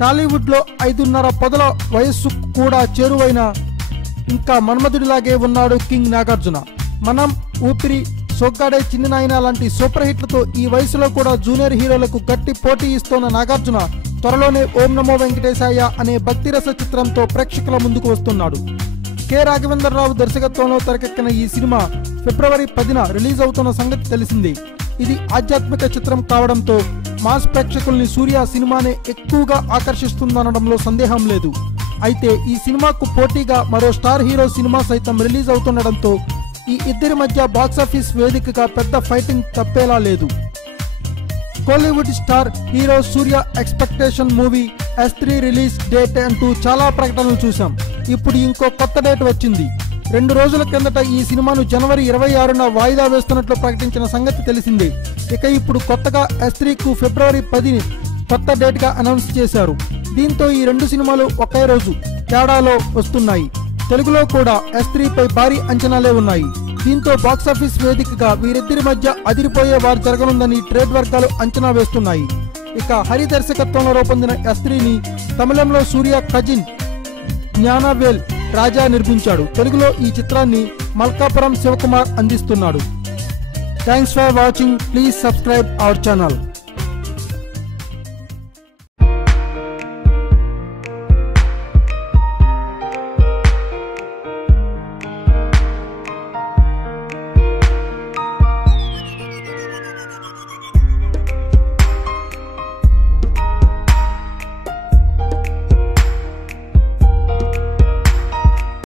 టాలీవుడ్ లో 5.5 పదుల వయస్సు కూడా చేరువైన ఇంకా మన్మధుడిలాగే ఉన్నాడు కింగ్ నాగార్జున. మనం, ఊపిరి, సొగ్గాడే చిన్ని నాయన లాంటి సూపర్ హిట్లతో ఈ వయసులో కూడా జూనియర్ హీరోలకు గట్టి పోటీ ఇస్తోన్న నాగార్జున త్వరలోనే ఓం నమో వెంకటేశాయ అనే భక్తిరస చిత్రంతో ప్రేక్షకుల ముందుకు వస్తున్నాడు. కె రాఘవేంద్రరావు దర్శకత్వంలో తెరకెక్కిన ఈ సినిమా ఫిబ్రవరి 10న రిలీజ్ అవుతున్న సంగతి తెలిసింది. ఇది ఆధ్యాత్మిక చిత్రం కావడంతో మాస్ ప్రేక్షకుల్ని సూర్య సినిమానే ఎక్కువగా ఆకర్షిస్తుందనడంలో సందేహం లేదు. అయితే ఈ సినిమాకు పోటీగా మరో స్టార్ హీరో సినిమా సైతం రిలీజ్ అవుతుండడంతో ఈ ఇద్దరి మధ్య బాక్సాఫీస్ వేదికగా పెద్ద ఫైటింగ్ తప్పేలా లేదు. Kollywood star hero Suriya expectation movie S3 release date అంటూ చాలా ప్రకటనలు చూసాం. ఇప్పుడు ఇంకో కొత్త డేట్ వచ్చింది. 2 రోజుల కిందట ఈ సినిమాను జనవరి 26న వాయిదా వేస్తున్నట్లు ప్రకటించిన సంగతి తెలిసిందే. ఇక ఇప్పుడు కొత్తగా S3కు ఫిబ్రవరి 10ని కొత్త డేట్ గా అనౌన్స్ చేశారు. దీంతో ఈ 2 సినిమాలు ఒకే రోజు తేడాలో వస్తున్నాయి. తెలుగులో కూడా S3 పై భారీ అంచనాలే ఉన్నాయి. దీంతో బాక్సాఫీస్ వేదికగా వీరిద్దరి మధ్య అదిరిపోయే వారు జరగనుందని ట్రేడ్ వర్గాలు అంచనా వేస్తున్నాయి. ఇక హరి దర్శకత్వంలో రూపొందిన S3ని తమిళంలో సూర్య కజిన్ జ్ఞానవేల్ రాజా నిర్మించాడు. తెలుగులో ఈ చిత్రాన్ని మల్కాపురం శివకుమార్ అందిస్తున్నాడు. Thanks for watching. Please subscribe our channel.